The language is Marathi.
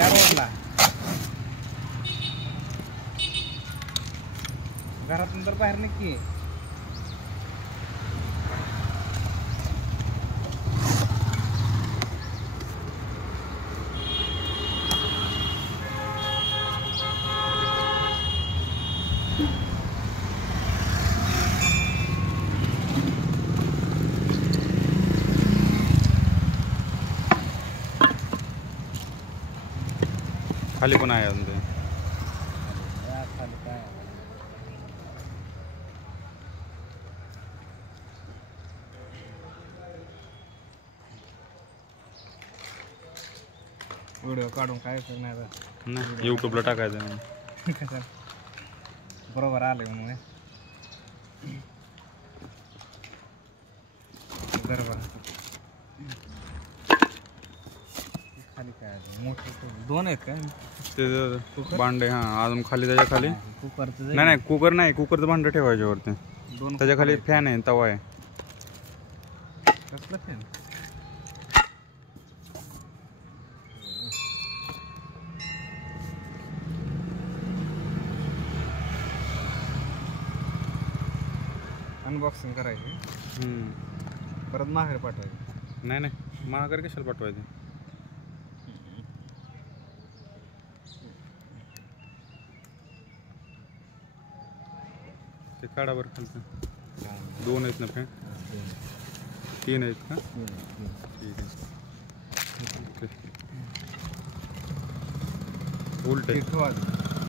त्या रोडला घरातून तर बाहेर नक्की खाली पण आहे अजून ते. खाली काय व्हिडिओ काढून काय करणार नाही यूट्यूबला टाकायचं नाही. बरोबर आले म्हणून बरोबर खाली काय मोठं दोन आहेत का ते भांडे हा अजून खाली त्याच्या खाली कुकरचं नाही कुकर नाही कुकरचं भांडं ठेवायचे वरती दोन त्याच्या खाली फॅन आहे तवा आहे. कसलं फॅन अनबॉक्सिंग करायची परत माघारी पाठवायची. नाही महागारी कशाला पाठवायचे. ते काढा बरं खालचं. दोन आहेत ना फॅन तीन आहेत का ठीक आहे. उलट